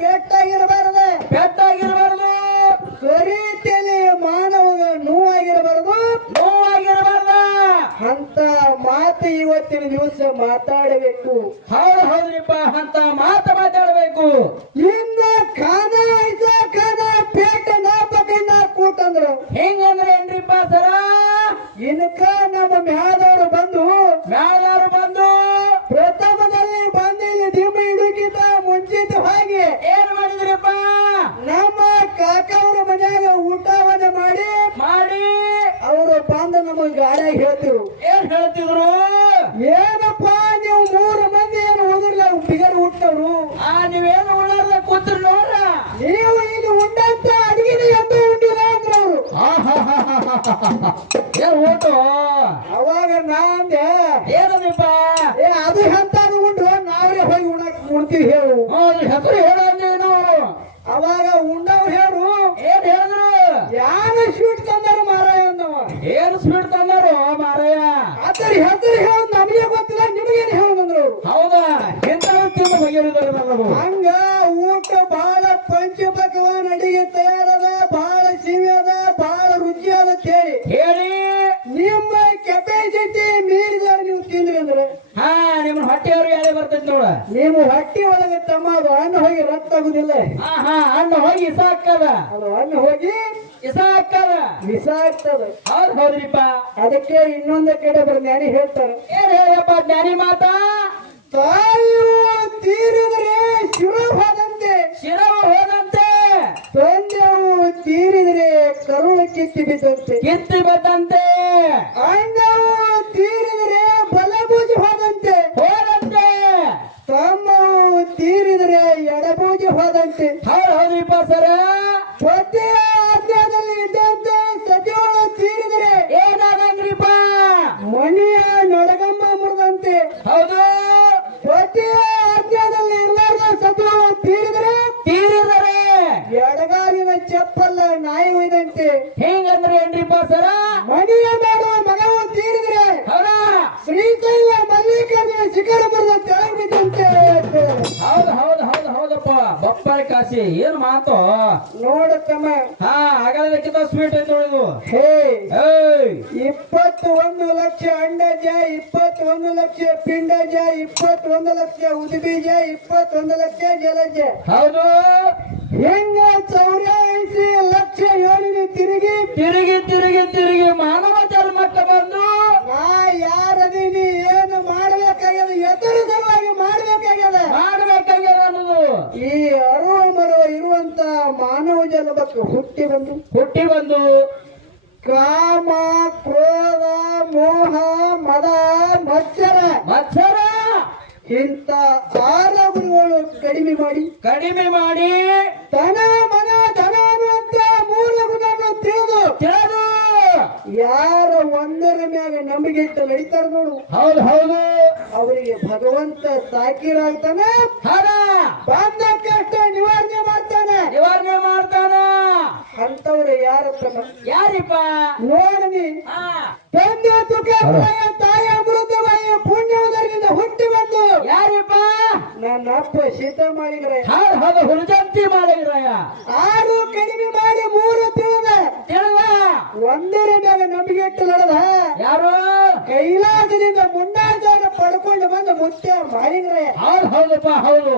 ಕೆಟ್ಟಾಗಿರಬಾರದು ಕೆಟ್ಟಾಗಿರಬಾರದು ಸ್ವರೀತಿಯಲ್ಲಿ ಮಾನವಗ ನೋವಾಗಿರಬಾರ್ದ ಅಂತ ಮಾತು ಇವತ್ತಿನ ದಿವಸ ಮಾತಾಡಬೇಕು. ಹೌದ್ರಿಪ್ಪ, ಅಂತ ಮಾತಾಡಬೇಕು. ಇನ್ನ ಖಾನ ಪೇಟ ನಾಪಕೈನ ಕೂತಂದ್ರು ಹೆಂಗಂದ್ರೆ ಏನ್ರಿಪ್ಪ ಸರ, ಇನ್ಕ ನಮ್ಮ ಮ್ಯಾದವರು ಬಂದು ಪ್ರಥಮದಲ್ಲಿ ಬಂದಿಲ್ಲಿ ದಿಮ್ಮ ಇಡುಕಿಂತ ಮುಂಚಿತವಾಗಿ ಏನ್ ಮಾಡಿದ್ರಿಪ್ಪ, ನಮ್ಮ ಕಾಕವ್ರ ಮನ್ಯಾಗ ಊಟವನ್ನ ಮಾಡಿ ಅವರು ಬಂದು ನಮಗ್ ಗಾಡಿಯಾಗ ಹೇಳ್ತಿರು. ಏನ್ ಹೇಳ್ತಿದ್ರು? ಏನಪ್ಪಾ ನೀವು 3 ಮಂದಿ ಏನು ಉಳಿದ್ರಲ್ಲ ಬಿಗರ್ ಹುಟ್ಟವ್ರು, ನೀವೇನು ಉಳ್ಳಾರ್ದ ಕೂತ್ರು ನೋಡ್ರ, ನೀವು ಇಲ್ಲಿ ಉಂಡಂತ ಅಡಿಗೆ ಎಂದು ಉಂಡಿಲ್ಲ ಅಂದ್ರ ಅವರು. ಏನ್ ಊಟು? ಅವಾಗ ನಾಂದೆ ಏನದಿಪ್ಪ, ಅದು ಎಂತಾದ್ರು ಉಂಡ್ರು ನಾವೇ ಹೋಗಿ ಉಣ್ತೀವಿ ಹೇಳು. ಹೆಸರು ಹೇಳಂದೇನು? ಅವಾಗ ಉಂಡವ್ ಹೇಳು. ಏನ್ ಹೇಳಿದ್ರು? ಯಾವ ಸ್ವೀಟ್ ತಂದಾರ ಮಾರಾಯ ಅಂದವ. ಏನು ಸ್ವೀಟ್ ತಂದಾರು ಮಾರಾಯ? ಆತರ ಹೆಸರು ಹೇಳ ನಮಗೆ ಗೊತ್ತಿಲ್ಲ, ನಿಮಗೇನು ಹೇಳಂದ್ರು. ಹೌದಾ? ಎಂತ ತಿಂದು ಬಗೆಹರಿದಾರೆ ನಾವು. ಹಂಗ ಊಟ ಬಹಳ ಪಂಚಪಕ್ವಾನ್ ಅಡಿಗೆ ತಯಾರದ, ಬಹಳ ಸಿಹಿ ಅದ, ಬಹಳ ರುಚಿ ಅದ ಹೇಳಿ ನಿಮ್ಮ ಕೆಪಾಸಿಟಿ ಮೀರಿದಾರೆ ನೀವು ತಿಂದ್ರಿ ಅಂದ್ರೆ ನಿಮ್ಮ ಹೊಟ್ಟೆಯವ್ರಿಗೆ ಯಾರೇ ಬರ್ತೈತಿ ನೋಡ. ನಿಮ್ಮ ಹೊಟ್ಟೆ ಒಳಗೆ ತಮ್ಮ ಅದು ಹಣ್ಣು ಹೋಗಿ ರಕ್ತ ಆಗುದಿಲ್ಲ. ಹಣ್ಣು ಹೋಗಿ ಇಸ ಹಾಕದ, ಅದು ಹಣ್ಣು ಹೋಗಿ ಇಸ ಹಾಕದ, ವಿಷ ಆಗ್ತದ. ಹೌದ್ರಿಪ್ಪ. ಅದಕ್ಕೆ ಇನ್ನೊಂದ ಕಡೆ ಬರ ಜ್ಞಾನಿ ಹೇಳ್ತಾರೆ. ಏನ್ ಹೇಳಪ್ಪ ಜ್ಞಾನಿ ಮಾತಾ? ತಾಯಿಯು ತೀರಿದರೆ ಶಿವ ಹೋದಂತೆ, ತಂದೆವು ತೀರಿದರೆ ಕರುಣ ಕಿತ್ತಿ ಬಿದ್ದಂತೆ, ಅಣ್ಣವು ತೀರಿದರೆ ಬಲಬೂಜಿ ಹೋದಂತೆ, ತಮ್ಮವು ತೀರಿದರೆ ಎಡಬೂಜಿ ಹೋದಂತೆ. ಹೌದ್ರಿಪ್ಪ ಸರ. ಪತಿಯ ಆಜ್ಞಾದಲ್ಲಿ ಇದ್ದಂತೆ ಸತಿಗಳು ತೀರಿದರೆ ಏನಾಗಂಗ್ರಿಪ್ಪ? ಮಣಿಯ ನಡಗಮ್ಮ ಮುರಿದಂತೆ. ಹೌದು. ಪತಿಯ ಆಜ್ಞಾದಲ್ಲಿ ಇರಲಾರ್ದ ಸತಿಗಳು ತೀರಿದರೆ ಎಡಗಾಲಿನ ಚಪ್ಪಲ್ಲ ನಾಯಿ ಒಯ್ದಂತೆ. ಹೆಂಗಂದ್ರೆ ಏನ್ರಿಪ್ಪ ಸರ? ಮಣಿಯ ಮಾಡುವ ಮಗವು ತೀರಿದರೆ ಶ್ರೀಕೈಲ ಮಲ್ಲಿಕಾರ್ಜುನ ಶಿಖರ ಬರೆದ ತೆಳಗ್ ಬಿದ್ದಂತೆ. ಹೌದಪ್ಪ. ಬಪ್ಪರ ಕಾಶಿ ಏನ್ ಮಾತು ನೋಡತ್ತಮ್ಮ. ಅಗಲದಕ್ಕಿಂತ ಸ್ವೀಟ್ ಐತೆ ನೋಡಿದು. 21 ಲಕ್ಷ ಅಂಡಜ, 21 ಲಕ್ಷ ಪಿಂಡಜ, 21 ಲಕ್ಷ ಉದ್ಬೀಜ, 21 ಲಕ್ಷ ಜಲಜ. ಹೌದು. ಹೆಂಗ 84 ಲಕ್ಷ ಯೋನಿಗೆ ತಿರುಗಿ ಮಾನವ ಜನ್ಮಕ್ಕೆ ಬಂದು ನಾ ಯಾರದೀನಿ, ಏನು ಮಾಡಬೇಕಾಗ್ಯದ, ಎದುರು ಸಲುವಾಗಿ ಮಾಡಬೇಕಾಗ್ಯದ ಅನ್ನೋದು. ಈ ಅರುವ ಮರುವ ಇರುವಂತ ಮಾನವ ಜನ್ಮಕ್ಕೆ ಹುಟ್ಟಿ ಬಂದು ಕಾಮ, ಕ್ರೋಧ, ಮೋಹ, ಮದ, ಮತ್ಸರ ಇಂಥ 6 ಗುಣಗಳು ಕಡಿಮೆ ಮಾಡಿ ತನ ಮನ ಧನ ಅನ್ನುವಂತ 3 ಗುಣಗಳನ್ನು ತಿಳಿದು ಯಾರ ಒಂದರ ಮ್ಯಾಗ ನಂಬಿಕೆ ಇಟ್ಟು ನಡೀತಾರ ನೋಡು. ಹೌದು. ಅವರಿಗೆ ಭಗವಂತ ಸಾಕಿರಾಗ್ತಾನ, ಬಂದ ಕಷ್ಟ ನಿವಾರಣೆ ಮಾಡ್ತಾನ. ಅಂತವ್ರು ಯಾರಿಪ್ಪ ನೋಡನಿ. ತಂದೆ ತುಕಾಯ ತಾಯಿ ಅಮೃತವಾಯ ಪುಣ್ಯವುದರಿಂದ ಹುಟ್ಟಿ ಬಂದು ಯಾರಿಪ್ಪ? ನನ್ನ ಅಪ್ಪ ಸಿದ್ಧ ಮಾಡಿದ್ರೆ ಹುಡುಜಂತಿ ಮಾಡಿದ್ರ 6 ಕಡಿಮೆ ಮಾಡಿ 3 ತಿಳಿದ ಒಂದರ ಮೇಲೆ ನಂಬಿಕೆ ಇಟ್ಟು ನಡೆದ ಯಾರು? ಕೈಲಾಸದಿಂದ ಮುಂಡಾಚಾರ ಪಡ್ಕೊಂಡು ಬಂದ ಮುತ್ಯ ಮಾಡಿದ್ರೆ. ಹೌದಪ್ಪ. ಹೌದು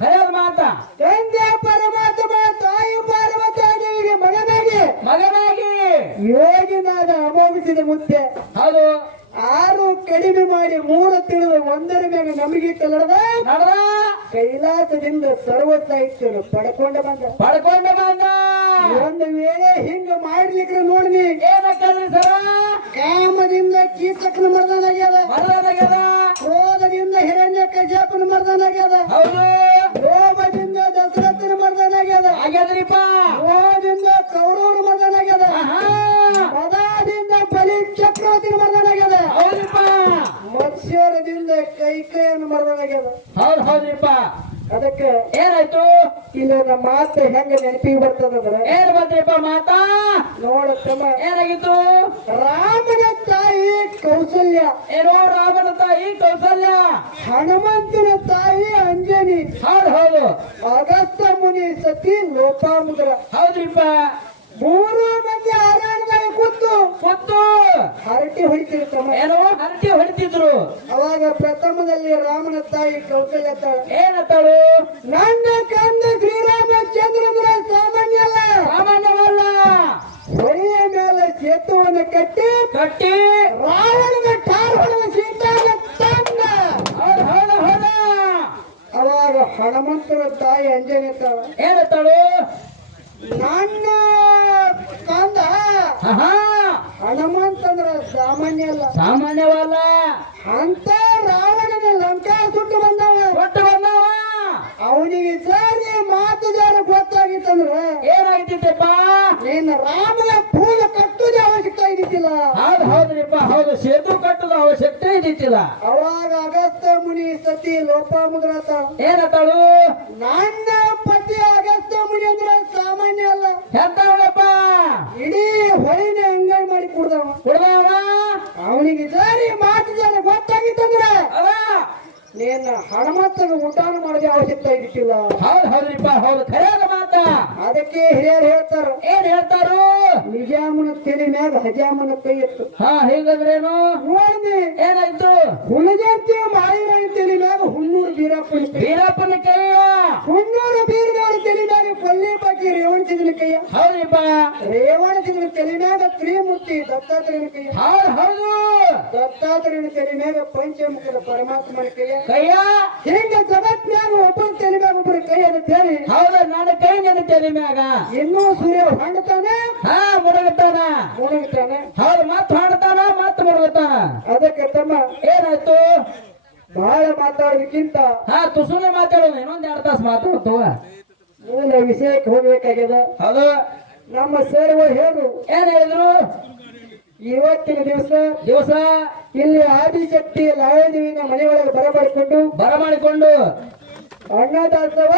ಖರೇದ ಮಾತ. ತಂದೆ ಪರಮಾತ್ಮ, ತಾಯಿ ಪಾರ್ವತಿಗೆ ಮಗನಾಗಿ ಯೋಗಿನಾದ ಅಮೋಘಿಸಿದ ಮುತ್ಯ. ಹೌದು. 6 ಕಡಿಮೆ ಮಾಡಿ 3 ತಿಳಿದ ಒಂದರ ಮೇಲೆ ನಂಬಿಕೆ ಇಟ್ಟು ನಡೆದ ಕೈಲಾಸದಿಂದ ಸರ್ವ ಸಾಹಿತ್ಯ ಪಡ್ಕೊಂಡ ಬಂದ. ಒಂದು ವೇಳೆ ಹಿಂಗ ಮಾಡ್ಲಿಕ್ಕೆ ನೋಡಿ ಏನಕ್ಕಂದ್ರಿ ಸರ? ಕಾಮದಿಂದ ಕೀಚಕನ ಮರ್ದನಾಗ್ಯದ, ಕ್ರೋಧದಿಂದ ಹಿರಣ್ಯ ಕಶ್ಯಪನ ಮರ್ದನಾಗ್ಯದ, ಲೋಭದಿಂದ ದಶರಥನ ಮರ್ದನಾಗ್ಯದ, ಮೋಹದಿಂದ ಕೌರವನ ಮರ್ದನಾಗ್ಯದ, ಮದದಿಂದ ಬಲಿ ಚಕ್ರವರ್ತಿನ ಮರ್ದನಾಗ್ಯದ, ಮತ್ಸ್ಯರದಿಂದ ಕೈಕೈಯನ್ನು ಮರ್ದನಾಗ್ಯದ. ಹೌದ್ರಿಪ್ಪ. ಅದಕ್ಕೆ ಏನಾಯ್ತು? ಇಲ್ಲೊಂದು ಮಾತು ಹೆಂಗ ನೆನಪಿಗೆ ಬರ್ತದಂದ್ರೆ ಏನ್ ಬಂದ್ರಿಪ್ಪ ಮಾತಾ? ನೋಡತ್ತಮ್ಮ, ಏನಾಗಿತ್ತು? ರಾಮನ ತಾಯಿ ಕೌಸಲ್ಯ. ರಾಮನ ತಾಯಿ ಕೌಸಲ್ಯ. ಹನುಮಂತನ ತಾಯಿ ಅಂಜನಿ. ಹೌದು. ಆಗಸ್ಟ್ ಮುನಿ ಸತಿ ಲೋಪಾಮುದ್ರ ಹೌದ್ರಿಪ್ಪ ಮೂರು ಮಂದಿ ಆರಾಣದಾಗ ಕೂತು ಹರಟಿ ಹೊಡಿತಿರ್ತಮ್ಮ. ಏನೋ ಹರಟಿ ಹೊಡಿತಿದ್ರು. ಅವಾಗ ಪ್ರಥಮದಲ್ಲಿ ರಾಮನ ತಾಯಿ ಕೌಸಲ್ಯ ಏನತ್ತಾಳು? ನನ್ನ ಕಂದ ಶ್ರೀರಾಮಚಂದ್ರನ ಸಾಮಾನ್ಯ ಅಲ್ಲ, ಸಾಮಾನ್ಯವಲ್ಲ. ಹೊಳೆಯ ಮೇಲೆ ಸೇತುವನ್ನು ಕಟ್ಟಿ ರಾವಣನ ಟಾರ್ವಣದ ಸೀತಾನ ತಂದ. ಹೌದ ಅವಾಗ ಹನುಮಂತನ ತಾಯಿ ಅಂಜನೆ ಏನತ್ತಾಳು? ನನ್ನ ಕಂದ ಹನುಮಂತಂದ್ರ ಸಾಮಾನ್ಯ ಅಲ್ಲ, ಸಾಮಾನ್ಯವಲ್ಲ. ಅಂತ ರಾವಣನ ಲಂಕಾ ಸುಟ್ಟು ಬಂದವ. ಅವನಿಗೆ ಸರಿ ಮಾತು ಜಾರ ಗೊತ್ತಾಗಿತ್ತಂದ್ರ ಏನಾಗ್ತಿತ್ತಪ್ಪ? ನಿನ್ನ ರಾಮನ ಪೂಜ ಕಟ್ಟುದೇ ಅವಶ್ಯಕತೆ ಇದ್ದಿಲ್ಲ. ಹೌದ್ರಿಪ್ಪ, ಹೌದು. ಸೇತು ಕಟ್ಟದ ಅವಶ್ಯಕತೆ ಇದ್ದಿತ್ತಿಲ್ಲ. ಅವಾಗ ಅಗಸ್ತ್ಯ ಮುನಿ ಸತಿ ಲೋಪಾಮುದ್ರ ಏನತ್ತಾಳು? ನನ್ನ ಪತಿ ಅಗಸ್ತ್ಯ ಮುನಿ ಅಂದ್ರ ಸಾಮಾನ್ಯ ಅಲ್ಲ, ಎಂತವಳಪ್ಪ? ಇಡೀ ಹೊಳಿನ ಅಂಗಡಿ ಮಾಡಿ ಕುಡ್ದವ. ಅವನಿಗೆ ಸರಿ ಮಾತು ಜಾರ ಗೊತ್ತಾಗಿತ್ತಂದ್ರ ಅವ ನೀನ್ ಹನುಮಂತನ ಊಟಾನ ಮಾಡೋದೇ ಅವಶ್ಯಕತೆ ಇದ್ದಿಲ್ಲ. ಹೌದ್ರಿಪ್ಪ, ಹೌದು. ಖರೇದ ಮಾತ. ಅದಕ್ಕೆ ಹಿರಿಯರು ಹೇಳ್ತಾರ, ಏನ್ ಹೇಳ್ತಾರು? ನಿಜಾಮನ ತಲೆ ಮ್ಯಾಗ ಹಜಾಮನ ಕೈ ಇತ್ತು. ಹೀಗಂದ್ರೇನು? ನೋಡಿ ಏನಾಯ್ತು? ಹುಲಜಂತಿ ಮಾಯಿರಾಣಿ ತಲೆ ಮ್ಯಾಗ ಹುನ್ನೂರು ವೀರಪ್ಪನ ಕೈಯ. ಹುನ್ನೂರು ಬೀರದವರ ತಲೆ ಮ್ಯಾಗ ಕೊಲ್ಲಿ ಬಾಕಿ ರೇವಣಸಿದನ ಕೈಯ. ಹೌದ್ರಿಪ್ಪ. ರೇವಣಸಿದನ ತಲೆ ಮ್ಯಾಗ ತ್ರಿಮೂರ್ತಿ ದತ್ತಾತ್ರೇಯನ ಕೈಯ. ಹೌದು. ದತ್ತಾತ್ರೇಯನ ತಲೆ ಮ್ಯಾಗ ಪಂಚಮುಖದ ಪರಮಾತ್ಮನ ಕೈಯ. ಹಿಂಗ ಜಗತ್ನ್ಯಾಗ ಒಬ್ಬನ ತಲೆ ಮ್ಯಾಗ ಒಬ್ಬರ ಕೈ ಅಂತ ಹೇಳಿ. ಹೌದು, ನನ್ನ ಕೈ ನನ್ನ ತಲೆ ಮ್ಯಾಗ. ಇನ್ನೂ ಸೂರ್ಯ ಹೊಂಡ್ತಾನೆ, ಮುಳುಗುತ್ತಾನ. ಹೌದು, ಮತ್ ಹೊಂಡ್ತಾನ, ಮತ್ ಮುಳುಗುತ್ತಾನ. ಅದಕ್ಕೆ ತಮ್ಮ ಏನಾಯ್ತು? ಬಹಳ ಮಾತಾಡೋದಕ್ಕಿಂತ ತುಸುನೆ ಮಾತಾಡೋದು. ಇನ್ನೊಂದ್ 2 ತಾಸು ಮಾತಾಡ್ತು. ಮೂಲ ವಿಷಯಕ್ಕೆ ಹೋಗ್ಬೇಕಾಗ್ಯದ. ಹೌದು. ನಮ್ಮ ಸರ್ವ ಹೇಳು ಏನ್ ಹೇಳಿದ್ರು? ಇವತ್ತಿನ ದಿವಸ ಇಲ್ಲಿ ಆದಿಶಕ್ತಿ ಲಾವದೇವಿನ ಮನೆಯೊಳಗೆ ಬರಮಾಡಿಕೊಂಡು ಅನ್ನದಾಸವ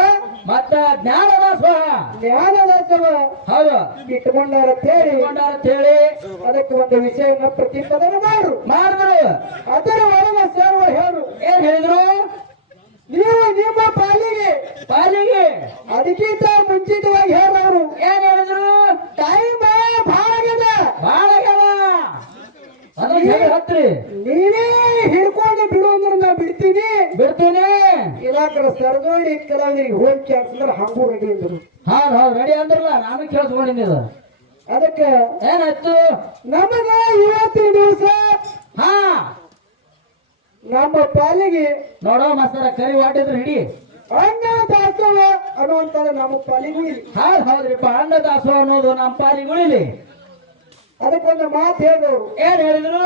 ಮತ್ತ ಜ್ಞಾನದಾಸವ ಹೌದು ಇಟ್ಕೊಂಡಾರ ಹೇಳಿ ಅದಕ್ಕೆ ಒಂದು ವಿಷಯನ ಪ್ರತಿಪಾದನೆ ಮಾಡಿದ್ರು. ಅದರ ಒಳಗ ಸರ್ವ ಹೇಳು ಏನ್ ಹೇಳಿದ್ರು? ನೀವು ನಿಮ್ಮ ಪಾಲಿಗೆ ಅದಕ್ಕಿಂತ ಮುಂಚಿತವಾಗಿ ಹೇಳೋರು ಏನ್ ಹೇಳಿದ್ರು? ಟೈಮ್ ಬಹಳ ಹತ್ರಿ ನೀವೇ ಹಿಡ್ಕೊಂಡು ಬಿಡು ಅಂದ್ರೆ ನಾ ಬಿಡ್ತೀನಿ ಇಲಾಖರ ಸರ್ದೋಡಿ ಕೆಲವರಿಗೆ ಹೋಗಿ ಅಂತಂದ್ರೆ ಹಂಗೂ ರೆಡಿ ಅಂದ್ರು. ಹೌದು, ರೆಡಿ ಅಂದ್ರಲ್ಲ. ನಾನು ಕೇಳಿಸ್ಕೊಂಡಿದ್ದ. ಅದಕ್ಕೆ ಏನಾಯ್ತು? ನಮಗ ಇವತ್ತಿನ ದಿವಸ ನಮ್ಮ ಪಾಲಿಗೆ ನೋಡೋ ಮಾಸ್ತರ ಕರಿ ವಾಟಿದ್ರು ಹಿಡಿ ಅನ್ನದಾಸೋಹ ಅನ್ನುವಂಥದ್ದು ನಮ್ಮ ಪಾಲಿಗೂ ಇಲ್ಲಿ. ಹೌದ್ರಿಪ್ಪ, ಅನ್ನದಾಸೋಹ ಅನ್ನೋದು ನಮ್ಮ ಪಾಲಿಗಳಿಲಿ. ಅದಕ್ಕೊಂದು ಮಾತು ಹೇಳಿದವರು ಏನ್ ಹೇಳಿದ್ರು?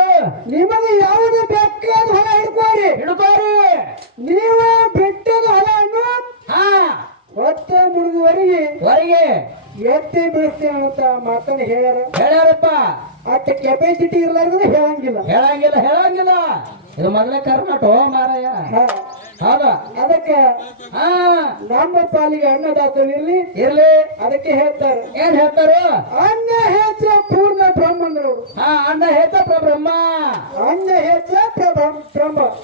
ನಿಮಗೆ ಯಾವುದು ಬೇಕಾದ ಹೊಲ ಹಿಡ್ಕೋರಿ, ನೀವು ಬಿಟ್ಟದ ಹೊಲವನ್ನು ಹೊತ್ತ ಮುಳುಗುವರೆಗೆ ಎತ್ತಿ ಬೀಳ್ತೇನೆ ಅಂತ ಮಾತನ್ನು ಹೇಳ್ಯಾರಪ್ಪ. ಅಷ್ಟ ಕೆಪಾಸಿಟಿ ಇರ್ಲಾರ್ದ್ರೆ ಹೇಳಂಗಿಲ್ಲ. ಇದು ಮೊದಲೇ ಕರ್ನಾಟಕ ಮಾರಾಯ. ಹೌದಾ? ಅದಕ್ಕೆ ನಮ್ಮ ಪಾಲಿಗೆ ಅನ್ನದಾಸವಿರ್ಲಿ ಅದಕ್ಕೆ ಹೇಳ್ತಾರೆ. ಏನ್ ಹೇಳ್ತಾರು? ಅನ್ನ ಹೆಚ್ಚ ಪೂರ್ಣ ಬ್ರಹ್ಮಂದ್ರವರು. ಅನ್ನ ಹೆಚ್ಚ ಬ್ರಹ್ಮ.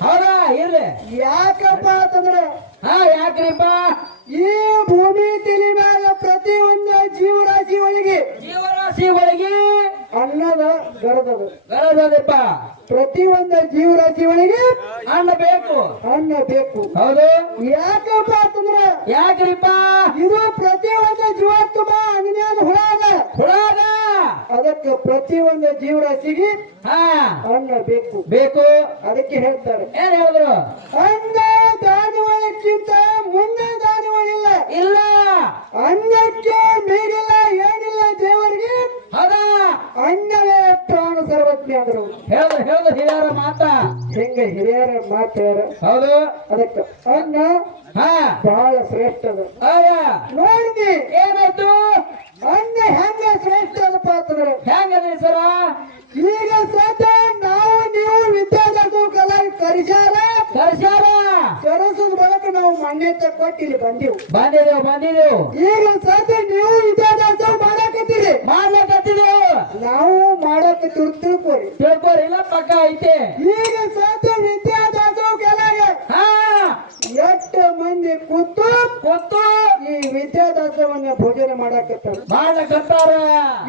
ಹೌದಾ? ಇರ್ಲಿ. ಯಾಕಪ್ಪ ಅಂತಂದ್ರೆ ಯಾಕ್ರಿಪ್ಪ? ಈ ಭೂಮಿ ತಲೆ ಮ್ಯಾಲ ಪ್ರತಿಯೊಂದು ಜೀವರಾಶಿಗಳಿಗೆ ಅನ್ನದ ಗರದಪ್ಪ. ಪ್ರತಿಯೊಂದು ಜೀವರಾಶಿಗಳಿಗೆ ಅನ್ನ ಬೇಕು. ಹೌದು. ಯಾಕಪ್ಪ ಅಂತಂದ್ರ ಯಾಕ್ರಿಪ್ಪ? ಇದು ಪ್ರತಿಯೊಂದು ಜೀವಾತ್ಮ ಅಜ್ಞಾನ ಹುಳಾದ. ಅದಕ್ಕೆ ಪ್ರತಿಯೊಂದು ಜೀವರಾಶಿಗೆ ಅನ್ನ ಬೇಕು. ಅದಕ್ಕೆ ಹೇಳ್ತಾರೆ. ಏನ್ ಹೇಳಿದ್ರು? ಅನ್ನ ದಾನವಳಕ್ಕಿಂತ ಮುನ್ನ ದಾನವಳಿಲ್ಲ. ಅನ್ನಕ್ಕೆ ಮೀರಿಲ್ಲ ಏನಿಲ್ಲ ದೇವರಿಗೆ. ಅನ್ನವೇ ಪ್ರಾಣ ಸರ್ವಜ್ಞ ಅಂದ್ರು. ಹೇಳಿದ್ರು ಹಿರಿಯರ ಮಾತ. ಹೆಂಗ ಹಿರಿಯರ ಮಾತು. ಹೌದು. ಅದಕ್ಕೆ ಅನ್ನ ಬಹಳ ಶ್ರೇಷ್ಠ ಅದ. ನೋಡಿದಿ ಏನಾಯ್ತು? ಅನ್ನ ಹೆಂಗ ಶ್ರೇಷ್ಠ ಅದಪ್ಪ ಅಂತಂದ್ರೆ ಹೆಂಗದ್ರಿ ಸರ? ಈಗ ಸತ ನಾವು ನೀವು ವಿದ್ಯಾರ್ಥಿ ಕಲಾಗಿ ಕರಿಸಾರ ಕರೆಸೋದ್ ಬಳಕ ನಾವು ಮಾನ್ಯತೆ ಕೊಟ್ಟು ಇಲ್ಲಿ ಬಂದಿವು. ಈಗ ಸತ ನೀವು ವಿದ್ಯಾಭ್ಯಾಸ ಮಾಡಕತ್ತೀರಿ, ನಾವು ಮಾಡಕ ತಿಳ್ಕೋರಿ. ಇಲ್ಲ ಪಕ್ಕ ಐತೆ. ಈಗ ಸತ ವಿದ್ಯಾಭ್ಯಾಸ ಕೆಳಗೆ ಎಷ್ಟು ಮಂದಿ ಕೂತು ಗೊತ್ತು ಈ ವಿದ್ಯಾದಾಸವನ್ನ ಭೋಜನ ಮಾಡಾಕತ್ತಾರ. ಮಾಡಕತ್ತಾರ.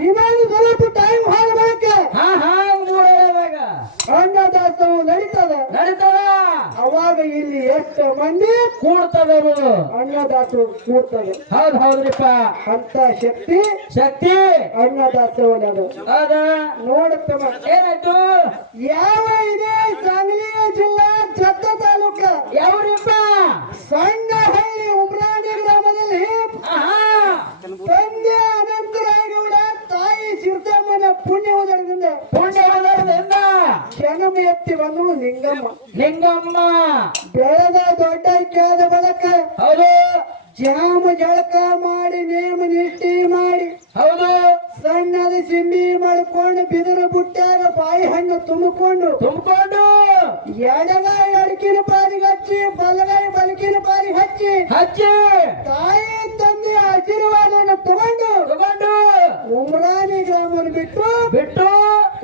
ಇನ್ನೊಂದು ಸ್ವಲ್ಪ ಟೈಮ್ ಹಾಳಬೇಕ ಹಾ ಹಾ ಮೂರದಾಗ ಅನ್ನದಾಸವು ನಡೀತದ. ನಡೀತದ. ಅವಾಗ ಇಲ್ಲಿ ಎಷ್ಟು ಮಂದಿ ಕೂಡ್ತದ ಅನ್ನೋದು. ಅನ್ನದಾಸವು ಕೂಡ್ತದೆ. ಹೌದ್ರಿಪ್ಪ. ಅಂತ ಶಕ್ತಿ ಶಕ್ತಿ ಅನ್ನದಾಸವಲ್ಲಿ ಅದು. ಅದ ನೋಡುತ್ತಮ್ಮ ಏನಾಯ್ತು? ಯಾವ ಇದೆ ಸಾಂಗ್ಲಿ ಜಿಲ್ಲಾ ಜತ್ತ ತಾಲೂಕ ಯಾವ್ರಿಪ್ಪ? ಸಣ್ಣ ಹಳ್ಳಿ ಉಮ್ರಾಣಿ ಗ್ರಾಮದಲ್ಲಿ ಆಹಾ ತಂದೆ ಅನಂತರಾಯಗೌಡ ತಾಯಿ ಶಿವತಮ್ಮನ ಪುಣ್ಯ ಉದರದಿಂದ ಪುಣ್ಯವದರದಿಂದ ಜನಮ ಎತ್ತಿ ಬಂದು ಲಿಂಗಮ್ಮ ಲಿಂಗಮ್ಮ ಬೆಳೆದ ದೊಡ್ಡ ಕೇದ ಬಳಕ ಹೌದು ಜಾಮ ಜಳಕ ಮಾಡಿ ನೇಮ ನಿಷ್ಠಿ ಮಾಡಿ ಹೌದು ಸಣ್ಣದ ಸಿಂಬಿ ಮಾಡ್ಕೊಂಡು ಬಿದಿರು ಬುಟ್ಟ್ಯಾಗ ಬಾಯಿ ಹಣ್ಣು ತುಂಬಿಕೊಂಡು ತುಂಬಿಕೊಂಡು ಎಡಗಾಯಿ ಅಡಕಿನ ಪಾರಿಗೆ ಹಚ್ಚಿ ಬಲಗಾಯಿ ಬಲಕಿನ ಪಾರಿಗೆ ಹಚ್ಚಿ ಹಚ್ಚಿ ತಾಯಿ ತಂದೆ ಆಶೀರ್ವಾದವನ್ನು ತಗೊಂಡು ತಗೊಂಡು ಉಮ್ರಾನಿ ಗ್ರಾಮವನ್ನು ಬಿಟ್ಟು ಬಿಟ್ಟು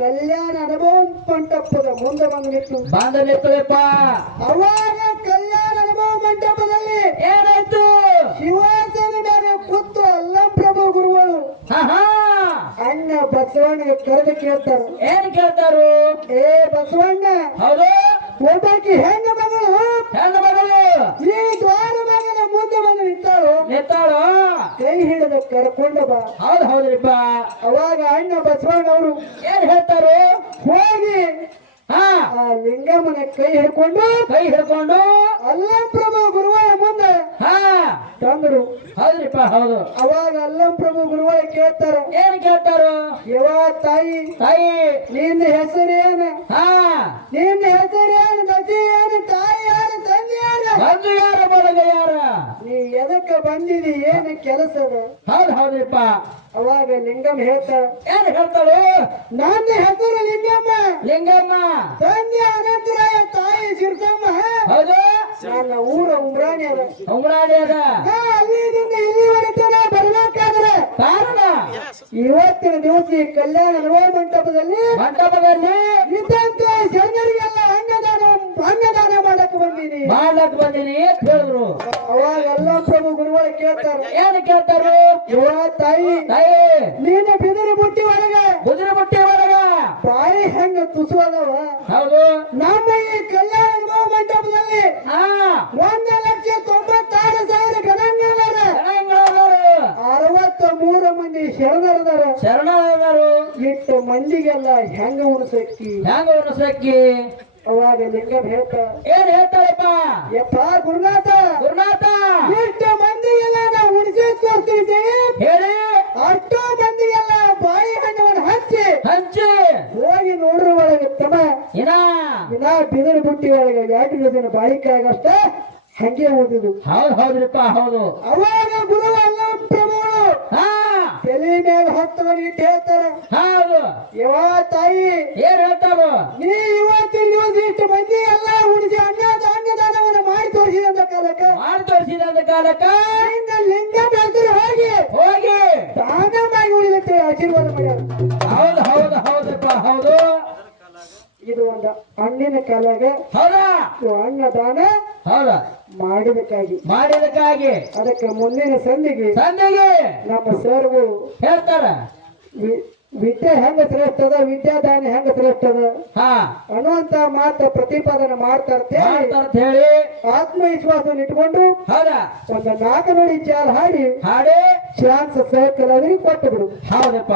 ಕಲ್ಯಾಣ ಅನುಭವ ಮಂಟಪದ ಮುಂದೆ ಬಂದಿತ್ತು. ಬಾಂಧ ನಿಂತದಪ್ಪ. ಅವಾಗ ಕಲ್ಯಾಣ ಅನುಭವ ಮಂಟಪದಲ್ಲಿ ಏನಾಯ್ತು? ಶಿವಾಸನ ಮೇಲೆ ಕೂತು ಅಲ್ಲಂಪ್ರಭು ಗುರುಗಳು ಆಹಾ ಅಣ್ಣ ಬಸವಣ್ಣ ಕರೆದು ಕೇಳ್ತಾರೆ. ಏನ್ ಕೇಳ್ತಾರು? ಏ ಬಸವಣ್ಣ, ಹೌದು ಒಬ್ಬಾಕಿ ಹೆಣ್ಣು ಮಗಳು ಹೆಣ್ಣು ಮಗಳು ಈ ದ್ವಾರ ಮಗನ ಮುಂದೆ ಬಂದು ನಿಂತಾಳು. ನಿಂತಾಳು. ಕೈ ಹಿಡಿದು ಕರ್ಕೊಂಡ ಬಾ. ಹೌದ್ರಿಪ್ಪ. ಅವಾಗ ಅಣ್ಣ ಬಸವಣ್ಣ ಅವರು ಏನ್ ಹೇಳ್ತಾರು? ಹೋಗಿ ಹಾ ಆ ಲಿಂಗಮ್ಮನ ಕೈ ಹಿಡ್ಕೊಂಡು ಕೈ ಹಿಡ್ಕೊಂಡು ಅಲ್ಲಂಪ್ರಭು ಗುರುಗಳ ಮುಂದೆ ಹಾ ತಂದ್ರು. ಹೌದ್ರಿಪ್ಪ. ಹೌದು. ಅವಾಗ ಅಲ್ಲಂಪ್ರಭು ಗುರುಗಳ ಕೇಳ್ತಾರ. ಏನ್ ಕೇಳ್ತಾರು? ಯವ ತಾಯಿ, ತಾಯಿ ನಿನ್ನ ಹೆಸರೇನ? ಹಾ ನಿನ್ನ ಹೆಸರೇನು? ದಶಿ ಏನು? ತಾಯಿ ಯಾರು? ತಂದೆ ಯಾರು? ಬಂದು ಯಾರ ಬಲಗ ಯಾರ? ನೀ ಎದಕ್ಕೆ ಬಂದಿದಿ? ಏನು ಕೆಲಸದ? ಹೌದ್ರಿಪ್ಪ. ಅವಾಗ ಲಿಂಗಮ್ಮ ಹೇಳ್ತಾಳ. ಏನ್ ಹೇಳ್ತಾಳು? ನನ್ನ ಹೆಸರು ಲಿಂಗಮ್ಮ, ಲಿಂಗಮ್ಮ. ತಂದೆ ಅನಂತರಾಯ, ತಾಯಿ ಶಿವತಮ್ಮ. ಹೌದು ನನ್ನ ಊರ ಉಮ್ರಾಣಿ ಅದ. ಉಮ್ರಾಣಿ ಅದ. ನಾ ಅಲ್ಲಿದಿಂದ ಇಲ್ಲಿವರೆಗೆ ಬರ್ಬೇಕಾದ್ರೆ ಕಾರಣ ಇವತ್ತಿನ ದಿವಸ ಈ ಕಲ್ಯಾಣ ಅನುಭವ ಮಂಟಪದಲ್ಲಿ ಮಂಟಪದಲ್ಲಿ ಇದ್ದಂತ ಜನರಿಗೆಲ್ಲ ಅನ್ನದಾನ ಮಾಡಕ್ ಬಂದೀನಿ. ಮಾಡ್ಲಕ್ ಬಂದಿನಿ ಅಂತ ಹೇಳಿದ್ರು. ಅವಾಗ ಎಲ್ಲ ಪ್ರಭು ಗುರುಗಳು ಕೇಳ್ತಾರೆ. ಏನ್ ಕೇಳ್ತಾರು? ಯವ ತಾಯಿ, ತಾಯಿ ನೀನು ಬಿದಿರು ಬುಟ್ಟಿ ಒಳಗ ಕುದುರೆ ಬುಟ್ಟಿ ಒಳಗ ಬಾಯಿ ಹೆಂಗ ತುಸುವದವ. ಹೌದು ನಮ್ಮ ಈ ಕಲ್ಯಾಣ ಅನುಭವ ಮಂಟಪದಲ್ಲಿ ಹಾ 1,96,000 ಗಣಾಂಗದಾರ. ಜನಾಂಗದವರು 63 ಮಂದಿ ಶರಣರದಾರ. ಶರಣರು. ಇಟ್ಟು ಮಂದಿಗೆಲ್ಲ ಹೆಂಗ ಉಣಿಸಕ್ಕಿ. ಹೆಂಗ ಉಣಸಕ್ಕಿ? ಅವಾಗ ಲಿಂಗಂ ಹೇಳ್ತಾರ. ಏನ್ ಹೇಳ್ತಾರಪ್ಪ? ಯಪ್ಪ ಗುರುನಾಥ, ಗುರುನಾಥ ಇಷ್ಟು ಮಂದಿಗೆಲ್ಲ ನಾವು ಉಣಿಸಿ ತೋರಿಸ್ತೀವಿ. ಹೇಳಿ ಅಷ್ಟು ಮಂದಿಗೆಲ್ಲ ಬಾಯಿ ಹಣ್ಣವನ್ನು ಹಚ್ಚಿ ಹಂಚಿ ಹೋಗಿ ನೋಡ್ರ ಒಳಗೆ ತಮ್ಮ ಇನ್ನ ಬಿದಿರು ಬುಟ್ಟಿ ಒಳಗೆ 2 ದಿನ ಬಾಳಿಕಾಗಷ್ಟ ಹಂಗೆ ಓದಿದು. ಹೌದ್ರಿಪ್ಪ. ಹೌದು. ಅವಾಗ ಗುರು ಅಲ್ಲ ಪ್ರಭುಗಳು ಹಾ ತಲೆ ಮೇಲೆ ಹತ್ತವನ್ನ ಇಟ್ಟು ಹೇಳ್ತಾರ. ಹೌದು. ಯವ ತಾಯಿ, ಏನ್ ಹೇಳ್ತಾರು? ನೀ ಇವತ್ತಿನ ದಿವಸ ಇಷ್ಟು ಮಂದಿ ಎಲ್ಲ ಉಳಿಸಿ ಅನ್ನದಾನವನ್ನು ಮಾಡಿ ತೋರಿಸಿದಂತ ಕಾಲಕ್ಕ ಮಾಡಿ ತೋರಿಸಿದ ಕಾಲಕ್ಕ ನಿನ್ನ ಲಿಂಗ ಬೆಳೆದ್ರೆ ಹೋಗಿ ಹೋಗಿ ದಾನವಾಗಿ ಉಳಿದಕ್ಕೆ ಆಶೀರ್ವಾದ ಮಾಡ್ಯಾರ. ಹೌದ್ರಿಪ್ಪ. ಹೌದು. ಇದು ಒಂದು ಹಣ್ಣಿನ ಕಾಲಾಗ ಹೌದಾ? ಅನ್ನದಾನ ಹೌದ ಮಾಡಿದಕ್ಕಾಗಿ ಮಾಡಿದಕ್ಕಾಗಿ ಅದಕ್ಕೆ ಮುಂದಿನ ಸಂಧಿಗೆ ನಮ್ಮ ಸರ್ಗಳು ಹೇಳ್ತಾರ ವಿದ್ಯೆ ಹೆಂಗ ಶ್ರೇಷ್ಠದ, ವಿದ್ಯಾದಾನ ಹೆಂಗ ಶ್ರೇಷ್ಠದ ಹಾ ಅನ್ನುವಂತ ಮಾತ ಪ್ರತಿಪಾದನೆ ಮಾಡ್ತಾರ ಹೇಳಿ ಆತ್ಮವಿಶ್ವಾಸ ಇಟ್ಕೊಂಡು ಹೌದಾ ಒಂದು 4 ನುಡಿ ಚಾಲ್ ಹಾಡಿ ಹಾಡಿ ಚಾನ್ಸ್ ಸಹಕಲಾಗಿ ಕೊಟ್ಟು ಬಿಡು. ಹೌದಪ್ಪ.